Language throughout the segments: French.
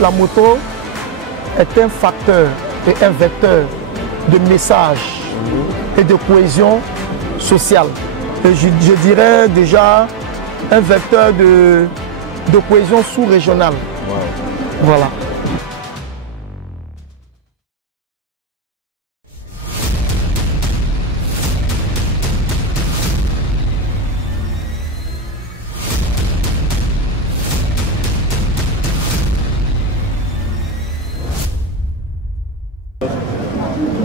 la moto est un facteur et un vecteur de message et de cohésion sociale. Et je dirais déjà un vecteur de cohésion sous-régionale. Wow. Voilà.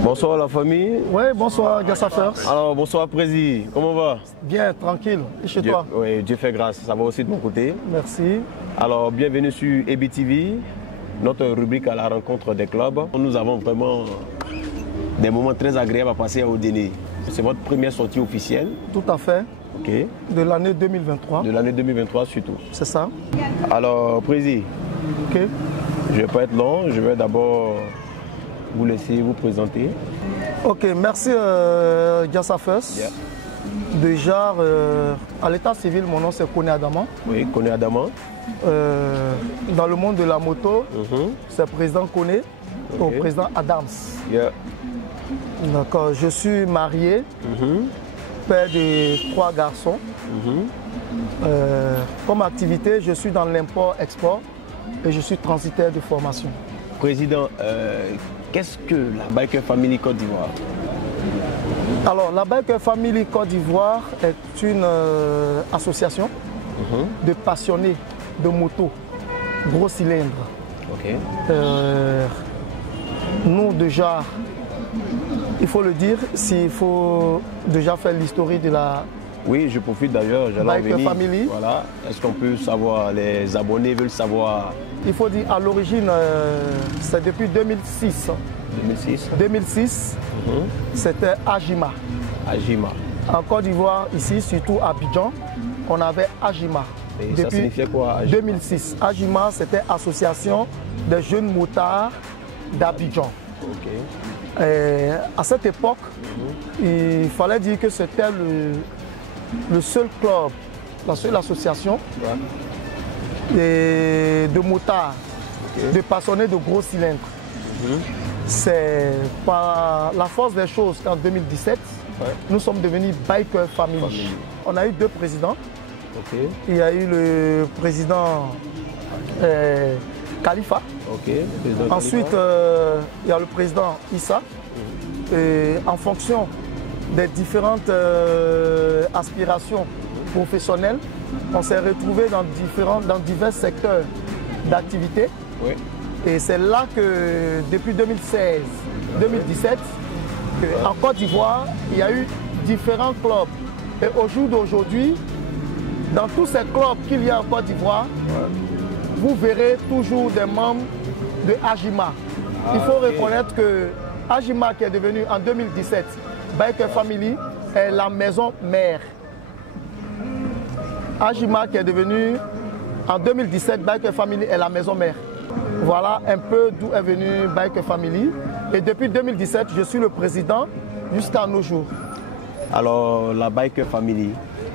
Bonsoir la famille. Oui, bonsoir Gassa First. Alors bonsoir Prési, comment va? Bien, tranquille. Et chez toi? Oui, Dieu fait grâce, ça va aussi de mon côté. Merci. Alors bienvenue sur EBTV, notre rubrique à la rencontre des clubs. Nous avons vraiment des moments très agréables à passer à Odéné. C'est votre première sortie officielle? Tout à fait. Ok. De l'année 2023. De l'année 2023 surtout. C'est ça. Alors Prési, Ok. je ne vais pas être long, je vais d'abord vous laisser vous présenter. Ok, merci Gassa First. Yeah. Déjà, à l'état civil, mon nom c'est Kone Adama. Oui, Kone Adama. Dans le monde de la moto, c'est président Kone ou président Adams. Yeah. D'accord, je suis marié, père de 3 garçons. Comme activité, je suis dans l'import-export et je suis transitaire de formation. Président, qu'est-ce que la Biker Family Côte d'Ivoire? Alors, la Biker Family Côte d'Ivoire est une association de passionnés de moto, gros cylindres. Ok. Nous, déjà, il faut le dire, s'il faut déjà faire l'historique de la Oui, je profite d'ailleurs, j'allais Biker venir. Family. Voilà. Est-ce qu'on peut savoir, les abonnés veulent savoir? Il faut dire, à l'origine, c'est depuis 2006. 2006. 2006, c'était Ajima. Ajima. En Côte d'Ivoire, ici, surtout à Abidjan, on avait Ajima. Et ça signifiait quoi, Ajima? 2006. Ajima, c'était Association des jeunes motards d'Abidjan. Ok. À cette époque, il fallait dire que c'était le seul club, la seule association de motards, de passionnés de gros cylindres. C'est par la force des choses qu'en 2017, nous sommes devenus Biker Family. On a eu 2 présidents. Il y a eu le président Khalifa. Ensuite, il y a le président Issa. Et en fonction des différentes aspirations professionnelles, on s'est retrouvés dans divers secteurs d'activité. Et c'est là que depuis 2016-2017, en Côte d'Ivoire, il y a eu différents clubs. Et au jour d'aujourd'hui, dans tous ces clubs qu'il y a en Côte d'Ivoire, vous verrez toujours des membres de Ajima. Il faut reconnaître que Ajima, qui est devenu en 2017 Biker Family, est la maison mère. Ajima, qui est devenu en 2017 Biker Family, est la maison mère. Voilà un peu d'où est venu Biker Family. Et depuis 2017, je suis le président jusqu'à nos jours. Alors, la Biker Family,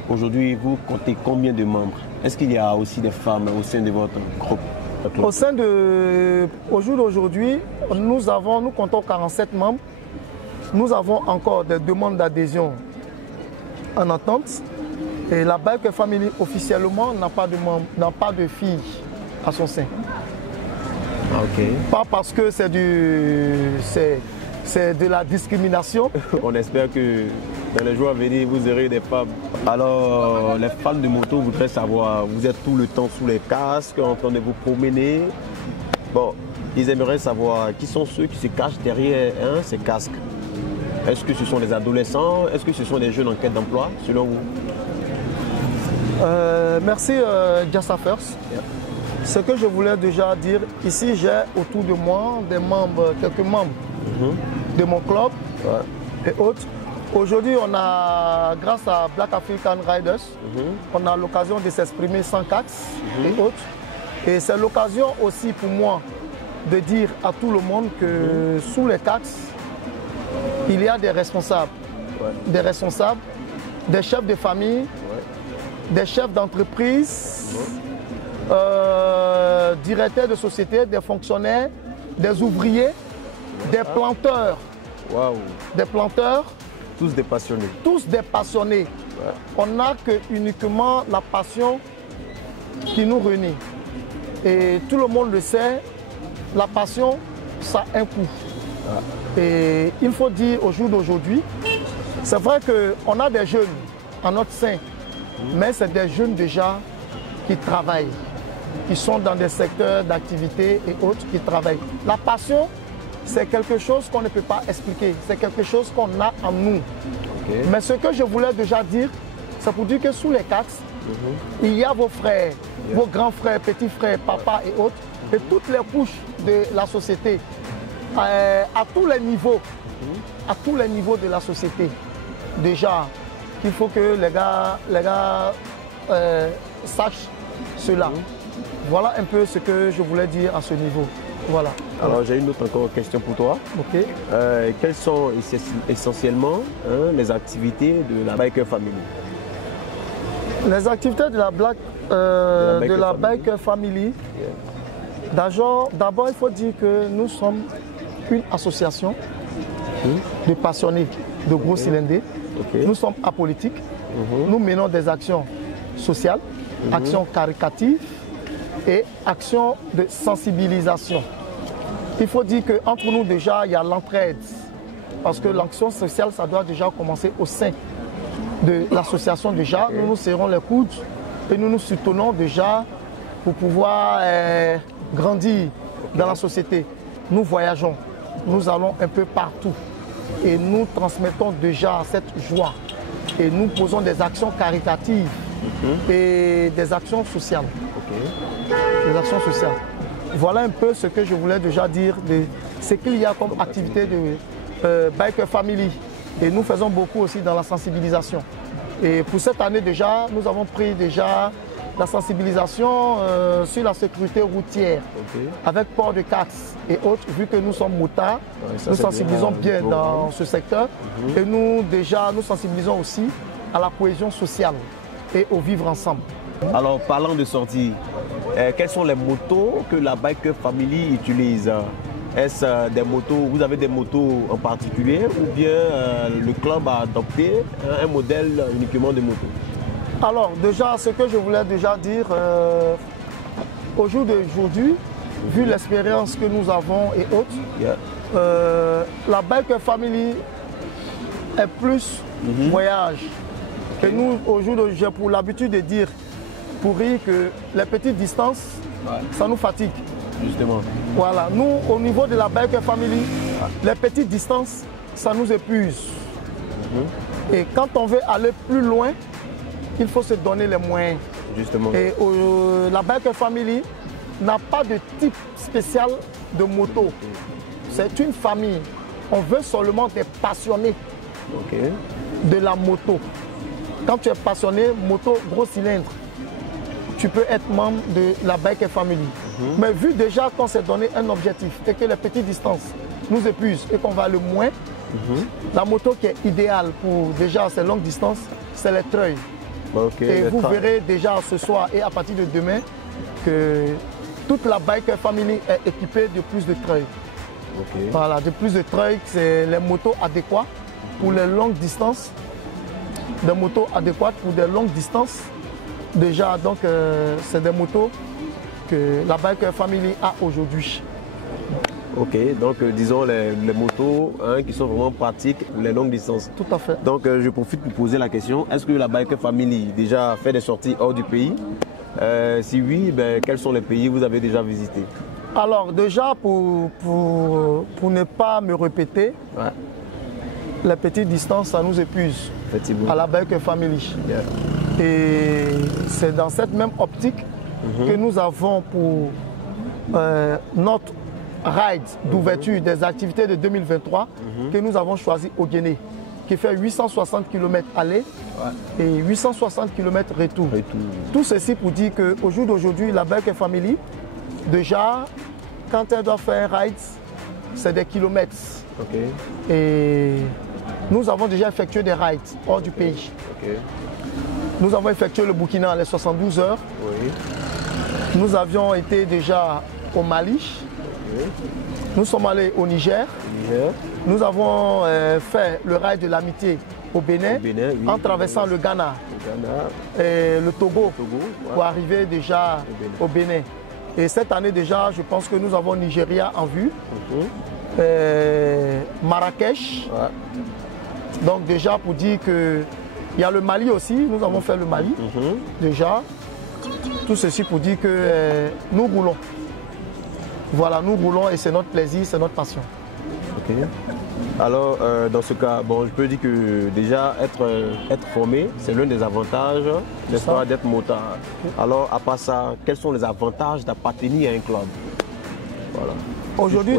aujourd'hui, vous comptez combien de membres? Est-ce qu'il y a aussi des femmes au sein de votre groupe? Au jour d'aujourd'hui, nous comptons 47 membres. Nous avons encore des demandes d'adhésion en attente. Et la Biker Family officiellement n'a pas de membres, n'a pas de filles à son sein. Pas parce que c'est de la discrimination. On espère que dans les jours à venir, vous aurez des femmes. Alors, les fans de moto voudraient savoir, vous êtes tout le temps sous les casques, en train de vous promener. Bon, ils aimeraient savoir qui sont ceux qui se cachent derrière ces casques. Est-ce que ce sont des adolescents? Est-ce que ce sont des jeunes en quête d'emploi, selon vous? Merci Gassa First. Ce que je voulais déjà dire, ici j'ai autour de moi des membres, quelques membres de mon club et autres. Aujourd'hui, on a, grâce à Black African Riders, on a l'occasion de s'exprimer sans cax et autres. Et c'est l'occasion aussi pour moi de dire à tout le monde que sous les cax, il y a des responsables, des chefs de famille, des chefs d'entreprise, directeurs de société, des fonctionnaires, des ouvriers, des planteurs. Waouh. Des planteurs. Tous des passionnés. Tous des passionnés. Ouais. On n'a que uniquement la passion qui nous réunit. Et tout le monde le sait, la passion, ça a un coût. Et il faut dire au jour d'aujourd'hui, c'est vrai qu'on a des jeunes en notre sein, mais c'est des jeunes déjà qui travaillent, qui sont dans des secteurs d'activité et autres qui travaillent. La passion, c'est quelque chose qu'on ne peut pas expliquer, c'est quelque chose qu'on a en nous. Okay. Mais ce que je voulais déjà dire, c'est pour dire que sous les CACS, il y a vos frères, vos grands frères, petits frères, papa et autres, et toutes les couches de la société, à tous les niveaux, de la société. Déjà, il faut que les gars sachent cela. Voilà un peu ce que je voulais dire à ce niveau. Voilà. Alors j'ai une autre question pour toi. Okay. Quelles sont essentiellement les activités de la Biker Family? Les activités de la Biker Family, d'abord il faut dire que nous sommes une association de passionnés de gros cylindrés. Okay. Nous sommes apolitiques. Nous menons des actions sociales, actions caritatives et actions de sensibilisation. Il faut dire qu'entre nous déjà, il y a l'entraide. Parce que l'action sociale, ça doit déjà commencer au sein de l'association déjà. Okay. Nous nous serrons les coudes et nous nous soutenons déjà pour pouvoir grandir dans la société. Nous voyageons, nous allons un peu partout et nous transmettons déjà cette joie. Et nous posons des actions caritatives et des actions sociales. Des actions sociales. Voilà un peu ce que je voulais déjà dire de ce qu'il y a comme activité de Biker Family. Et nous faisons beaucoup aussi dans la sensibilisation. Et pour cette année déjà, nous avons pris déjà la sensibilisation sur la sécurité routière avec port de casque et autres, vu que nous sommes motards, nous sensibilisons bien dans ce secteur. Et nous déjà, nous sensibilisons aussi à la cohésion sociale et au vivre ensemble. Alors, parlant de sortie, quelles sont les motos que la Biker Family utilise? Est-ce des motos, vous avez des motos en particulier ou bien le club a adopté un modèle uniquement de moto? Alors, déjà, ce que je voulais déjà dire, au jour d'aujourd'hui, vu l'expérience que nous avons et autres, la Biker Family est plus voyage. Et nous, au jour d'aujourd'hui, j'ai pour l'habitude de dire, pour rire, que les petites distances, ça nous fatigue. Justement. Voilà, nous, au niveau de la Biker Family, les petites distances, ça nous épuise. Et quand on veut aller plus loin, il faut se donner les moyens. Justement. Et la Biker Family n'a pas de type spécial de moto. C'est une famille. On veut seulement des passionnés de la moto. Quand tu es passionné, moto, gros cylindre, tu peux être membre de la Biker Family. Mais vu déjà qu'on s'est donné un objectif et que les petites distances nous épuisent et qu'on va le moins, la moto qui est idéale pour déjà ces longues distances, c'est les trails. Et vous verrez déjà ce soir et à partir de demain que toute la Biker Family est équipée de plus de trails. Voilà, de plus de trails, c'est les motos adéquates pour les longues distances. Des motos adéquates pour des longues distances. Déjà, donc, c'est des motos que la Biker Family a aujourd'hui. Ok, donc disons les motos qui sont vraiment pratiques pour les longues distances. Tout à fait. Donc je profite pour poser la question, est-ce que la Biker Family déjà fait des sorties hors du pays? Si oui, quels sont les pays que vous avez déjà visités? Alors déjà, pour ne pas me répéter, les petites distances, ça nous épuise à la Biker Family. Et c'est dans cette même optique que nous avons pour notre ride d'ouverture des activités de 2023 que nous avons choisi au Guinée, qui fait 860 km aller et 860 km retour. Tout ceci pour dire qu'au jour d'aujourd'hui, la Biker Family, déjà, quand elle doit faire un ride, c'est des kilomètres. Et nous avons déjà effectué des rides hors du pays. Nous avons effectué le Burkina les 72 heures. Nous avions été déjà au Mali. Nous sommes allés au Niger. Nous avons fait le rail de l'amitié au Bénin, en traversant le Ghana et le Togo, pour arriver déjà au Bénin. Et cette année déjà, je pense que nous avons Nigeria en vue, Marrakech. Donc déjà pour dire que il y a le Mali aussi, nous avons fait le Mali déjà. Tout ceci pour dire que nous roulons. Voilà, nous roulons et c'est notre plaisir, c'est notre passion. Ok. Alors, dans ce cas, bon, je peux dire que déjà être formé, c'est l'un des avantages, n'est-ce pas, d'être motard. Alors, à part ça, quels sont les avantages d'appartenir à un club? Voilà. Aujourd'hui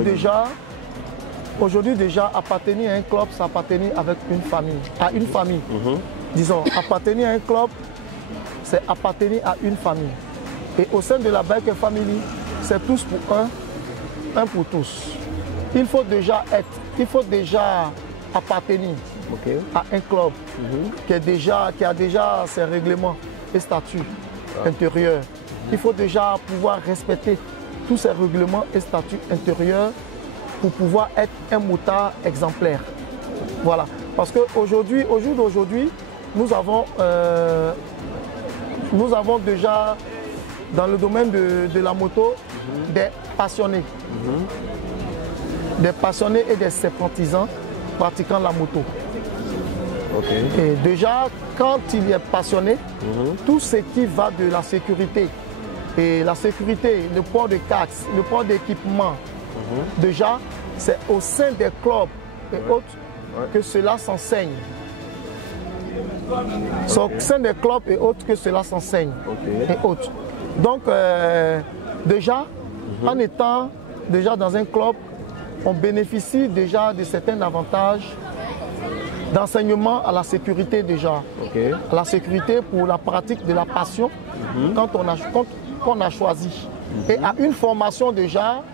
déjà, appartenir à un club, c'est appartenir avec une famille, à une famille. Disons, appartenir à un club, c'est appartenir à une famille. Et au sein de la Biker Family, c'est tous pour un pour tous. Il faut déjà appartenir à un club qui a déjà ses règlements et statuts intérieurs. Il faut déjà pouvoir respecter tous ces règlements et statuts intérieurs pour pouvoir être un motard exemplaire. Voilà. Parce qu'au jour d'aujourd'hui, nous avons déjà dans le domaine de la moto des passionnés. Des passionnés et des sympathisants pratiquant la moto. Et déjà, quand il est passionné, tout ce qui va de la sécurité, et la sécurité, le port de casque, le port d'équipement, déjà, c'est au sein des clubs et autres que cela s'enseigne. C'est au sein des clubs et autres que cela s'enseigne. Et autres. Donc, déjà, en étant déjà dans un club, on bénéficie déjà de certains avantages d'enseignement à la sécurité déjà. À la sécurité pour la pratique de la passion qu'on a choisi. Et à une formation déjà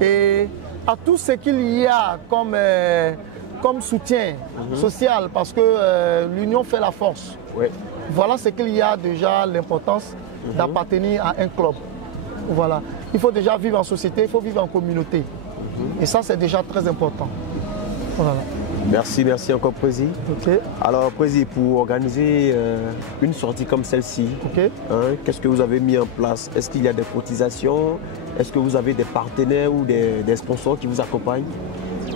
et à tout ce qu'il y a comme soutien social parce que l'union fait la force. Voilà ce qu'il y a déjà l'importance d'appartenir à un club. Voilà. Il faut déjà vivre en société, il faut vivre en communauté. Et ça, c'est déjà très important. Voilà. Merci encore, Prési. Alors, Prési, pour organiser une sortie comme celle-ci, qu'est-ce que vous avez mis en place? Est-ce qu'il y a des cotisations? Est-ce que vous avez des partenaires ou des sponsors qui vous accompagnent?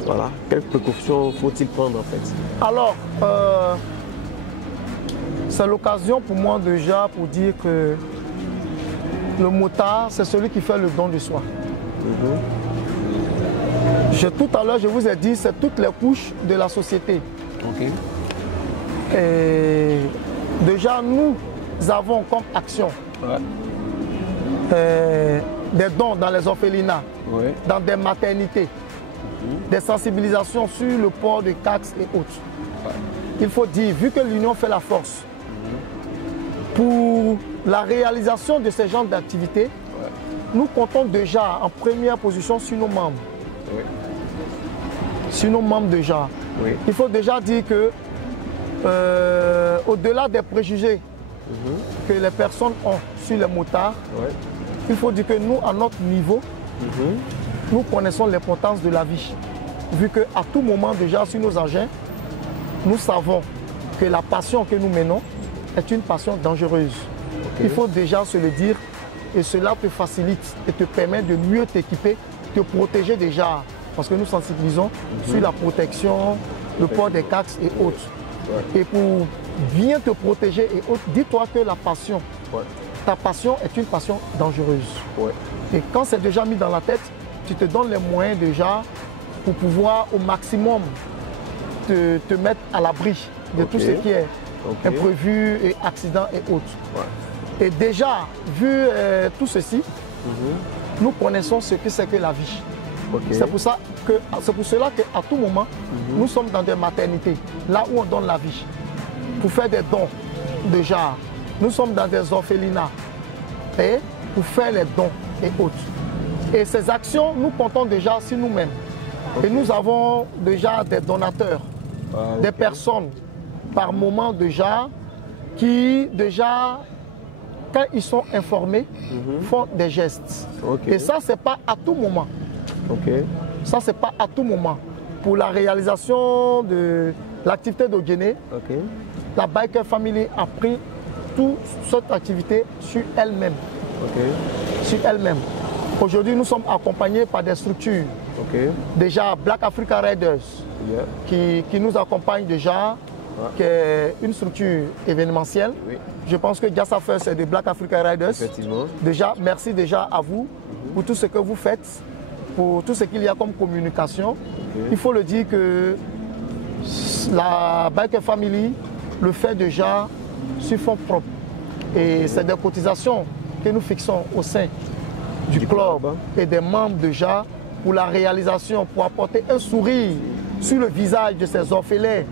Voilà. Quelles précautions faut-il prendre en fait? Alors, c'est l'occasion pour moi déjà pour dire que le motard, c'est celui qui fait le don de soi. Tout à l'heure, je vous ai dit, c'est toutes les couches de la société. Et déjà, nous avons comme action des dons dans les orphelinats, dans des maternités, des sensibilisations sur le port de casque et autres. Il faut dire, vu que l'union fait la force, pour la réalisation de ce genre d'activités, nous comptons déjà en première position sur nos membres. Sur nos membres déjà. Il faut déjà dire que au-delà des préjugés que les personnes ont sur les motards, il faut dire que nous, à notre niveau, nous connaissons l'importance de la vie. Vu qu'à tout moment déjà sur nos engins, nous savons que la passion que nous menons est une passion dangereuse. Il faut déjà se le dire et cela te facilite et te permet de mieux t'équiper, te protéger déjà. Parce que nous sensibilisons sur la protection, le port des casques et autres. Et pour bien te protéger et autres, dis-toi que la passion, ta passion est une passion dangereuse. Et quand c'est déjà mis dans la tête, tu te donnes les moyens déjà pour pouvoir au maximum te mettre à l'abri de tout ce qui est imprévu et accident et autres. Et déjà, vu tout ceci, nous connaissons ce que c'est que la vie. C'est pour cela qu'à tout moment, nous sommes dans des maternités, là où on donne la vie, pour faire des dons déjà. Nous sommes dans des orphelinats et pour faire les dons et autres. Et ces actions, nous comptons déjà sur nous-mêmes. Et nous avons déjà des donateurs, des personnes par moment déjà, qui déjà quand ils sont informés, font des gestes. Et ça, ce n'est pas à tout moment. Ça, ce n'est pas à tout moment. Pour la réalisation de l'activité de Guinée, la Biker Family a pris toute cette activité sur elle-même. Sur elle-même. Aujourd'hui, nous sommes accompagnés par des structures. Déjà, Black Africa Riders, qui nous accompagne déjà, qui est une structure événementielle. Je pense que Jassa First est de Black Africa Riders. Déjà, merci déjà à vous pour tout ce que vous faites, pour tout ce qu'il y a comme communication. Il faut le dire que la Biker Family le fait déjà sur fonds propres. Et c'est des cotisations que nous fixons au sein du club et des membres déjà pour la réalisation, pour apporter un sourire sur le visage de ces orphelins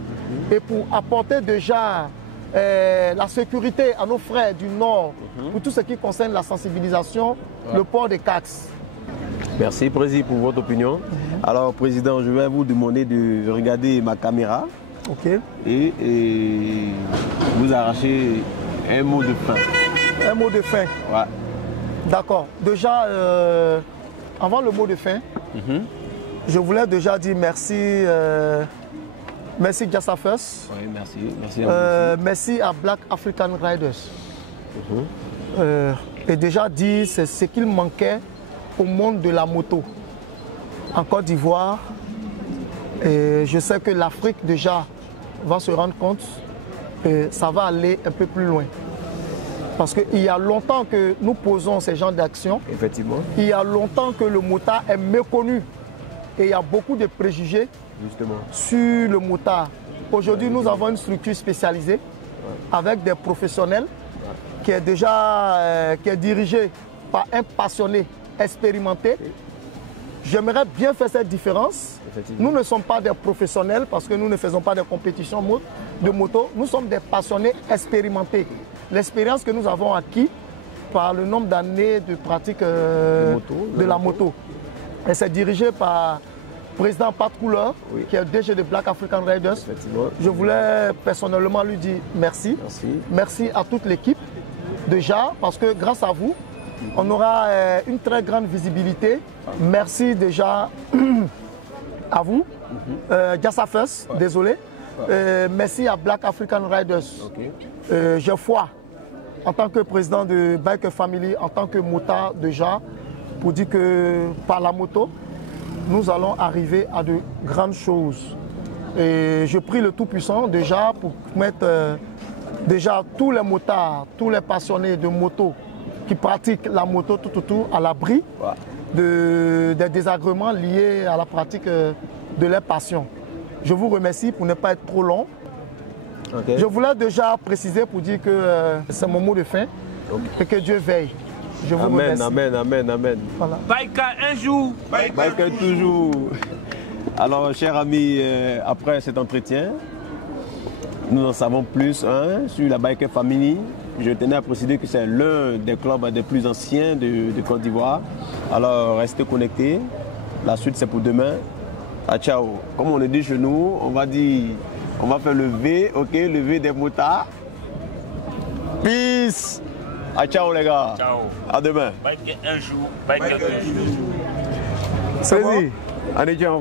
et pour apporter déjà la sécurité à nos frères du Nord pour tout ce qui concerne la sensibilisation, le port des taxes. Merci, Président, pour votre opinion. Alors, Président, je vais vous demander de regarder ma caméra et vous arracher un mot de fin. Un mot de fin. D'accord. Déjà, avant le mot de fin, je voulais déjà dire merci. Merci Jassa First. Oui, merci. Merci à Black African Riders. Et déjà dire c'est ce qu'il manquait au monde de la moto en Côte d'Ivoire. Et je sais que l'Afrique déjà va se rendre compte que ça va aller un peu plus loin. Parce qu'il y a longtemps que nous posons ces genres d'actions. Effectivement. Il y a longtemps que le motard est méconnu. Et il y a beaucoup de préjugés sur le motard. Aujourd'hui, nous avons une structure spécialisée avec des professionnels qui est déjà dirigée par un passionné expérimenté. J'aimerais bien faire cette différence. Nous ne sommes pas des professionnels parce que nous ne faisons pas de compétitions de moto. Nous sommes des passionnés expérimentés. L'expérience que nous avons acquis par le nombre d'années de pratique de la moto. Et c'est dirigé par le président Pat Couleur, qui est DG de Black African Riders. Je voulais personnellement lui dire merci. Merci à toute l'équipe déjà, parce que grâce à vous, on aura une très grande visibilité. Merci déjà à vous, Jassa First, désolé. Merci à Black African Riders. J'ai foi en tant que président de Biker Family, en tant que motard déjà, pour dire que par la moto, nous allons arriver à de grandes choses. Et je prie le Tout-Puissant déjà pour mettre déjà tous les motards, tous les passionnés de moto qui pratiquent la moto tout à l'abri des désagréments liés à la pratique de leur passion. Je vous remercie pour ne pas être trop long. Je voulais déjà préciser pour dire que c'est mon mot de fin et que Dieu veille. Je vous remercie. Amen. Voilà. Biker un jour, Biker toujours. Alors, chers amis, après cet entretien, nous en savons plus sur la Biker Family. Je tenais à préciser que c'est l'un des clubs des plus anciens de Côte d'Ivoire. Alors, restez connectés. La suite, c'est pour demain. Ah, ciao. Comme on le dit chez nous, on va faire le V, le V des motards. Peace. Ah, ciao les gars. Ciao. À demain. Biker un jour, Biker un jour. C'est bon? Allez, ciao.